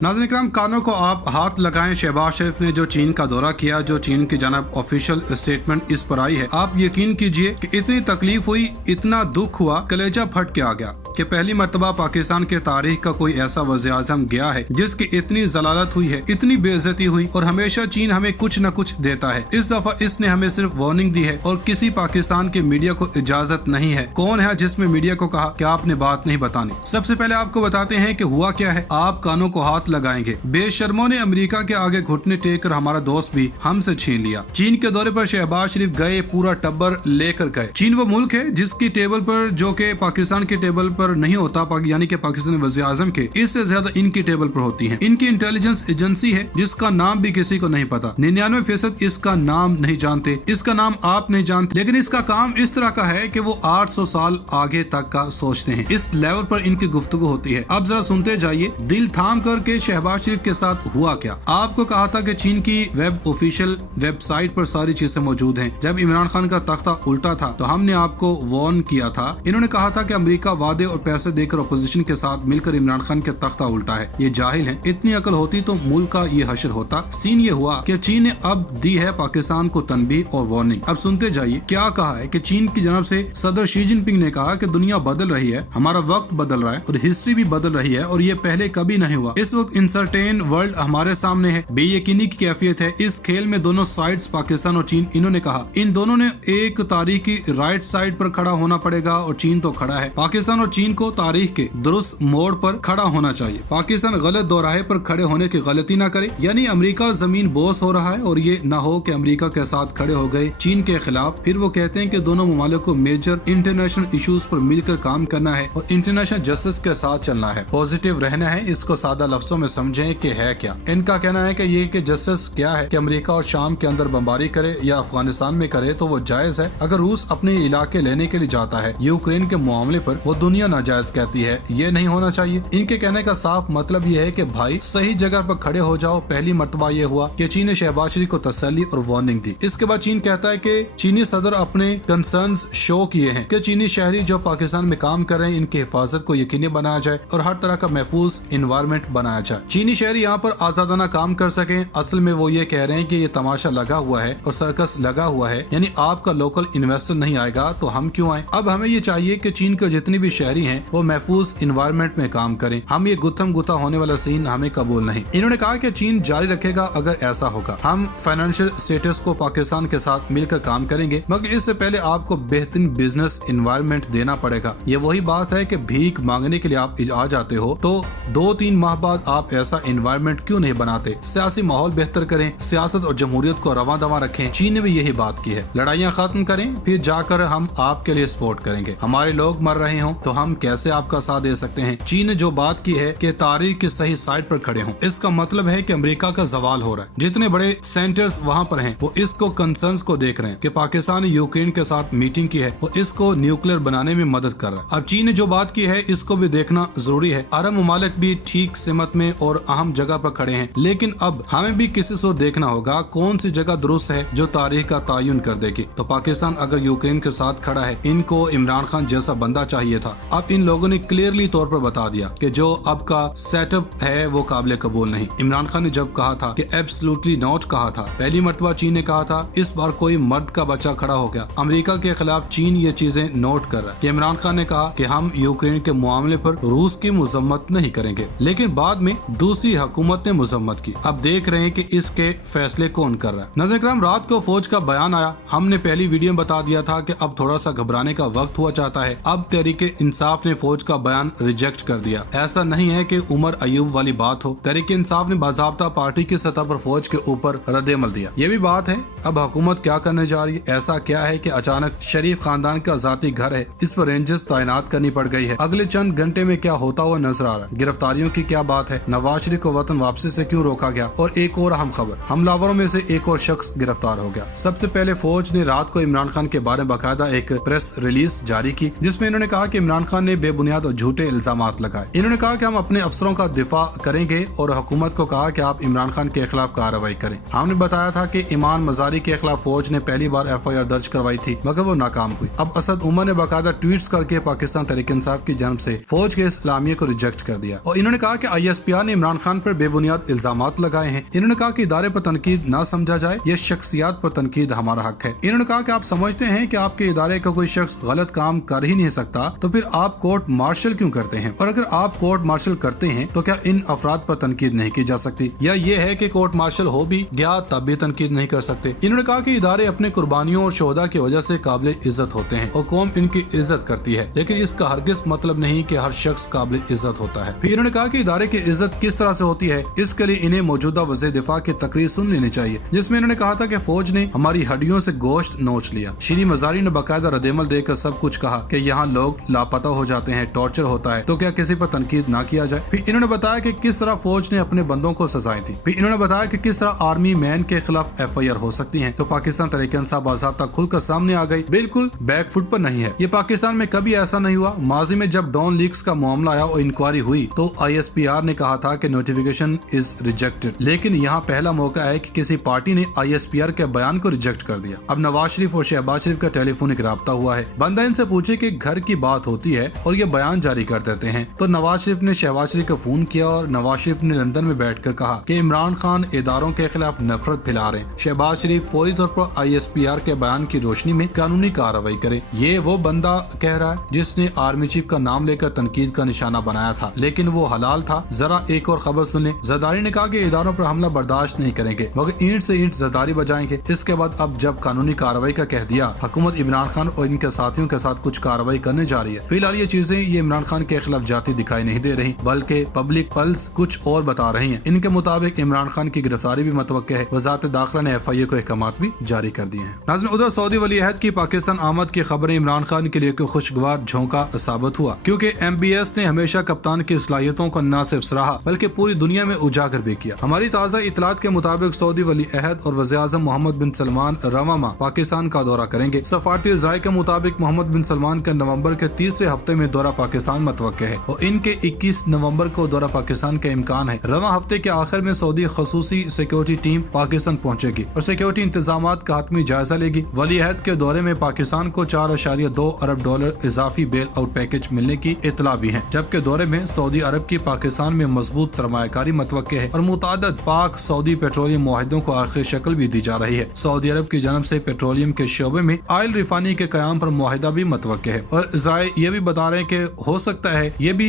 नाज़रीन इकराम, कानों को आप हाथ लगाएं। शहबाज शरीफ ने जो चीन का दौरा किया, जो चीन की जानब ऑफिशियल स्टेटमेंट इस पर आई है, आप यकीन कीजिए कि इतनी तकलीफ हुई, इतना दुख हुआ, कलेजा फट के आ गया कि पहली मर्तबा पाकिस्तान के तारीख का कोई ऐसा वज़ीर-ए-आज़म गया है जिसकी इतनी जलालत हुई है, इतनी बेइज्जती हुई। और हमेशा चीन हमें कुछ न कुछ देता है। इस दफा इसने हमें सिर्फ वार्निंग दी है और किसी पाकिस्तान के मीडिया को इजाजत नहीं है। कौन है जिसमें मीडिया को कहा कि आपने बात नहीं बतानी? सबसे पहले आपको बताते हैं कि हुआ क्या है। आप कानों को हाथ लगाएंगे। बेशर्मों ने अमेरिका के आगे घुटने टेक कर हमारा दोस्त भी हमसे छीन लिया। चीन के दौरे पर शहबाज शरीफ गए, पूरा टब्बर लेकर गए। चीन वो मुल्क है जिसकी टेबल पर, जो कि पाकिस्तान की टेबल पर नहीं होता, यानी कि पाकिस्तानी वज़ीर आज़म के, इससे ज्यादा इनकी टेबल पर होती है। इनकी इंटेलिजेंस एजेंसी है जिसका नाम भी किसी को नहीं पता। 99% इसका नाम नहीं जानते, इसका नाम आप नहीं जानते, लेकिन इसका काम इस तरह का है कि वो 800 साल आगे तक का सोचते हैं। इस लेवल पर इनकी गुफ्तगू होती है। अब जरा सुनते जाइए, दिल थाम करके शहबाज शरीफ के साथ हुआ क्या। आपको कहा था कि चीन की ऑफिशियल वेबसाइट पर सारी चीजें मौजूद हैं। जब इमरान खान का तख्ता उल्टा था तो हमने आपको वार्न किया था। इन्होंने कहा था कि अमेरिका वादे और पैसे देकर अपोजिशन के साथ मिलकर इमरान खान के तख्ता उल्टा है। ये जाहिल है। इतनी अकल होती तो मुल्क का ये हशर होता। सीन ये हुआ कि चीन ने अब दी है पाकिस्तान को तनबीह और वार्निंग। अब सुनते जाइए क्या कहा है कि चीन की जानब से सदर शी जिनपिंग ने कहा कि दुनिया बदल रही है, हमारा वक्त बदल रहा है और हिस्ट्री भी बदल रही है और ये पहले कभी नहीं हुआ। इस वक्त इनसर्टेन वर्ल्ड हमारे सामने है, बेयकीनी की कैफियत है। इस खेल में दोनों साइड्स, पाकिस्तान और चीन, इन्होंने कहा इन दोनों ने एक तारीख की राइट साइड पर खड़ा होना पड़ेगा और चीन तो खड़ा है। पाकिस्तान और चीन को तारीख के दुरुस्त मोड़ पर खड़ा होना चाहिए। पाकिस्तान गलत दोराहे पर खड़े होने की गलती ना करे, यानी अमेरिका जमीन बोस हो रहा है और ये ना हो कि अमेरिका के साथ खड़े हो गए चीन के खिलाफ। फिर वो कहते हैं कि दोनों ममालिक को मेजर इंटरनेशनल इश्यूज पर मिलकर काम करना है और इंटरनेशनल जस्टिस के साथ चलना है, पॉजिटिव रहना है। इसको सादा लफ्जों में समझें कि है क्या। इनका कहना है कि ये कि जस्टिस क्या है कि अमेरिका और शाम के अंदर बमबारी करे या अफगानिस्तान में करे तो वो जायज है। अगर रूस अपने इलाके लेने के लिए जाता है यूक्रेन के मामले पर, वो दुनिया नाजायज कहती है, ये नहीं होना चाहिए। इनके कहने का साफ मतलब ये है कि भाई सही जगह पर खड़े हो जाओ। पहली मर्तबा ये हुआ कि चीन ने शहबाज शरीफ को तसल्ली और वार्निंग दी। इसके बाद चीन कहता है कि चीनी सदर अपने कंसर्न्स शो किए हैं कि चीनी शहरी जो पाकिस्तान में काम कर रहे हैं इनकी हिफाजत को यकीनी बनाया जाए और हर तरह का महफूज इन्वायरमेंट बनाया जाए। चीनी शहरी यहाँ पर आजादाना काम कर सकें। असल में वो ये कह रहे हैं कि ये तमाशा लगा हुआ है और सर्कस लगा हुआ है, यानी आपका लोकल इन्वेस्टर नहीं आएगा तो हम क्यों आए। अब हमें ये चाहिए कि चीन के जितने भी शहरी हैं वो महफूज इन्वायरमेंट में काम करें। हम ये गुत्थम गुत्था होने वाला सीन हमें कबूल नहीं। इन्होंने कहा कि चीन जारी रखेगा अगर ऐसा होगा। हम फाइनेंशियल स्टेटस को पाकिस्तान के साथ मिलकर काम करेंगे, मगर इससे पहले आपको बेहतरीन बिजनेस इन्वायरमेंट देना पड़ेगा। ये वही बात है कि भीख मांगने के लिए आप आ जाते हो तो 2-3 माह बाद आप ऐसा इन्वायरमेंट क्यों नहीं बनाते। सियासी माहौल बेहतर करें, सियासत और जमहूरियत को रवा दवा रखें। चीन ने भी यही बात की है। लड़ाइयाँ खत्म करें, फिर जाकर हम आपके लिए सपोर्ट करेंगे। हमारे लोग मर रहे हों तो हम कैसे आपका साथ दे सकते हैं। चीन ने जो बात की है कि तारीख की सही साइड पर खड़े हों, इसका मतलब है कि अमेरिका का जवाल हो रहा है। जितने बड़े सेंटर्स वहाँ पर हैं वो इसको कंसर्न्स को देख रहे हैं कि पाकिस्तान ने यूक्रेन के साथ मीटिंग की है और इसको न्यूक्लियर बनाने में मदद कर रहा है। अब चीन ने जो बात की है इसको भी देखना जरूरी है। अरब ममालिक भी ठीक सिमत में और अहम जगह पर खड़े हैं, लेकिन अब हमें भी किसी से देखना होगा कौन सी जगह दुरुस्त है जो तारीख का तायुन कर देगी। तो पाकिस्तान अगर यूक्रेन के साथ खड़ा है, इनको इमरान खान जैसा बंदा चाहिए था। अब इन लोगों ने क्लियरली तौर पर बता दिया कि जो अब का सेटअप है वो काबिल कबूल नहीं। इमरान खान ने जब कहा था कि एब्सोल्युटली नॉट कहा था, पहली मर्तबा चीन ने कहा था, इस बार कोई मर्द का बच्चा खड़ा हो गया। अमेरिका के खिलाफ चीन ये चीजें नोट कर रहा है। इमरान खान ने कहा कि हम यूक्रेन के मामले पर रूस की मजम्मत नहीं करेंगे, लेकिन बाद में दूसरी हुकूमत ने मजम्मत की। अब देख रहे हैं कि इसके फैसले कौन कर रहा है। नाज़रीन इकराम, रात को फौज का बयान आया। हमने पहली वीडियो में बता दिया था कि अब थोड़ा सा घबराने का वक्त हुआ चाहता है। अब तहरीक इंसाफ ने फौज का बयान रिजेक्ट कर दिया। ऐसा नहीं है कि उमर अयूब वाली बात हो। तहरीक इंसाफ ने बाज़ाब्ता पार्टी की सतह पर फौज के ऊपर रद्द-ए-अमल दिया। ये भी बात है अब हुकूमत क्या करने जा रही है। ऐसा क्या है कि अचानक शरीफ खानदान का जाती घर है, इस पर रेंजर्स तैनात करनी पड़ गई है। अगले चंद घंटे में क्या होता हुआ नजर आ रहा है। गिरफ्तारियों की क्या बात है, नवाज शरीफ को वतन वापसी से क्यों रोका गया। और एक और अहम खबर, हमलावरों में से एक और शख्स गिरफ्तार हो गया। सबसे पहले फौज ने रात को इमरान खान के बारे में बाकायदा एक प्रेस रिलीज जारी की, जिसमें इन्होंने कहा कि इमरान खान ने बेबुनियाद और झूठे इल्जामात लगाए। इन्होंने कहा कि हम अपने अफसरों का दिफा करेंगे और हुकूमत को कहा कि आप इमरान खान के खिलाफ कार्रवाई करें। हमने बताया था कि ईमान मजारी के खिलाफ फौज ने पहली बार FIR दर्ज करवाई थी, मगर वो नाकाम हुई। अब असद उमर ने बाकायदा ट्वीट्स करके पाकिस्तान तहरीक इंसाफ की जानब से फौज के इस इलामिये को रिजेक्ट कर दिया और इन्होंने कहा कि ISP ISPR ने इमरान खान पर बेबुनियाद इल्जामात लगाए हैं। इन्होंने कहा कि इदारे पर तनकीद न समझा जाए, ये शख्सियात पर तनकीद हमारा हक है। इन्होंने कहा कि आप समझते हैं कि आपके इदारे का कोई शख्स गलत काम कर ही नहीं सकता, तो फिर आप कोर्ट मार्शल क्यों करते हैं? और अगर आप कोर्ट मार्शल करते हैं तो क्या इन अफराद पर तनकीद नहीं की जा सकती? या ये है कि कोर्ट मार्शल हो भी गया तब भी तनकीद नहीं कर सकते? इन्होंने कहा कि इदारे अपने कुर्बानियों और शोहदा की वजह से काबिल इज्जत होते हैं और कौम इनकी इज्जत करती है, लेकिन इसका हरगिज मतलब नहीं कि हर शख्स काबिल इज्जत होता है। फिर इन्होंने कहा कि इदारे की इज्जत किस तरह से होती है, इसके लिए इन्हें मौजूदा वज़ीर दिफा की तकरीर सुन लेनी चाहिए, जिसमें इन्होंने कहा था कि फौज ने हमारी हड्डियों से गोश्त नोच लिया। श्री मजारी ने बाकायदा रद्देमल देकर सब कुछ कहा कि यहाँ लोग लापता हो जाते हैं, टॉर्चर होता है, तो क्या किसी पर तनकीद ना किया जाए? फिर इन्होंने बताया कि किस तरह फौज ने अपने बंदों को सजाएं थी। फिर इन्होंने बताया कि किस तरह आर्मी मैन के खिलाफ FIR हो सकती है। तो पाकिस्तान तहरीक-ए-इंसाफ बाज़ाब्ता खुलकर सामने आ गई, बिल्कुल बैक फुट पर नहीं है। ये पाकिस्तान में कभी ऐसा नहीं हुआ। माजी में जब डॉन लीक्स का मामला आया और इंक्वायरी हुई तो ISPR ने कहा था कि नोटिफिकेशन इज रिजेक्टेड, लेकिन यहाँ पहला मौका है कि किसी पार्टी ने ISPR के बयान को रिजेक्ट कर दिया। अब नवाज शरीफ और शहबाज शरीफ का टेलीफोनिक राब्ता हुआ है। बंदा इनसे पूछे कि घर की बात होती है और ये बयान जारी कर देते हैं। तो नवाज शरीफ ने शहबाज शरीफ को फोन किया और नवाज शरीफ ने लंदन में बैठकर कहा कि इमरान खान इदारों के खिलाफ नफरत फैला रहे हैं। शहबाज शरीफ फौरी तौर पर ISPR के बयान की रोशनी में कानूनी कार्रवाई करे। ये वो बंदा कह रहा है जिसने आर्मी चीफ का नाम लेकर तनकीद का निशाना बनाया था, लेकिन वो हलाल था। जरा एक और खबर सुन ले। जरदारी ने कहा कि इदारों पर हमला बर्दाश्त नहीं करेंगे, मगर ईंट से ईंट जरदारी बजाएंगे। इसके बाद अब जब कानूनी कार्रवाई का कह दिया, हुकूमत इमरान खान और इनके साथियों के साथ कुछ कार्रवाई करने जा रही है। फिलहाल ये चीजें ये इमरान खान के खिलाफ जाती दिखाई नहीं दे रही, बल्कि पब्लिक पल्स कुछ और बता रही है। इनके मुताबिक इमरान खान की गिरफ्तारी भी मुतवक्के है। वजारत दाखिला ने FIA को अहकामात भी जारी कर दिए हैं। नाज़रीन, उधर सऊदी वली अहद की पाकिस्तान आमद की खबरें इमरान खान के लिए खुशगवार झोंका साबित हुआ, क्योंकि MBS ने हमेशा कप्तान की सलाहियतों को न सिर्फ सराहा बल्कि पूरी दुनिया में उजागर भी किया। हमारी ताज़ा इतलात के मुताबिक सऊदी वली अहद और वज़ीर-ए-आज़म मोहम्मद बिन सलमान रवां माह पाकिस्तान का दौरा करेंगे। सफारती ज़राए के मुताबिक मोहम्मद बिन सलमान का नवंबर के तीसरे हफ्ते में दौरा पाकिस्तान मुतवक्के है और इनके 21 नवंबर को दौरा पाकिस्तान का इम्कान है। रवां हफ्ते के आखिर में सऊदी खसूसी सिक्योरिटी टीम पाकिस्तान पहुंचेगी और सिक्योरिटी इंतजामात का हतमी जायजा लेगी। वली अहद के दौरे में पाकिस्तान को $4.2 अरब इजाफी बेल आउट पैकेज मिलने की इतला भी है, जबकि दौरे में सऊदी अरब की पाकिस्तान में मजबूत सरमायाकारी मुतवक्के है और मुतादद पाक सऊदी पेट्रोलियम मुआहिदों को आखिर शक्ल भी दी जा रही है। सऊदी अरब की जानब से पेट्रोलियम के शोबे में ऑयल रिफाइनरी के कयाम पर मुआहिदा भी मुतवक्के है और ज़राए ये भी बता रहे हैं कि हो सकता है, ये भी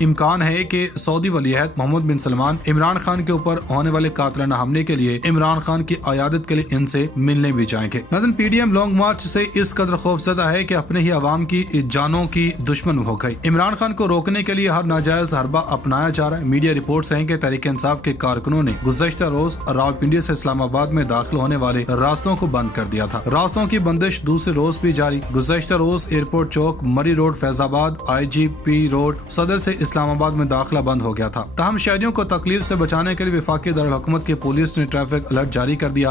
इम्कान है कि सऊदी वली अहद मोहम्मद बिन सलमान इमरान खान के ऊपर होने वाले कातिलाना हमले के लिए इमरान खान की अयादत के लिए इनसे मिलने भी जाएंगे। नाज़रीन, PDM लॉन्ग मार्च से इस कदर खौफजदा है कि अपने ही अवाम की जानों की दुश्मन हो गई। इमरान खान को रोकने के लिए हर नाजायज हरबा अपनाया जा रहा है। मीडिया रिपोर्ट्स हैं कि तहरीक इंसाफ के कारकुनों ने गुज़श्ता रोज रावलपिंडी से इस्लामाबाद में दाखिल होने वाले रास्तों को बंद कर दिया था। रास्तों की बंदिश दूसरे रोज भी जारी। गुज़श्ता रोज एयरपोर्ट चौक, मरी रोड, फैजाबाद, IGP रोड, सदर से इस्लामाबाद में दाखिला बंद हो गया था। ताहम शहरियों को तकलीफ से बचाने के लिए वफाकी दारुल हुकूमत की पुलिस ने ट्रैफिक अलर्ट जारी कर दिया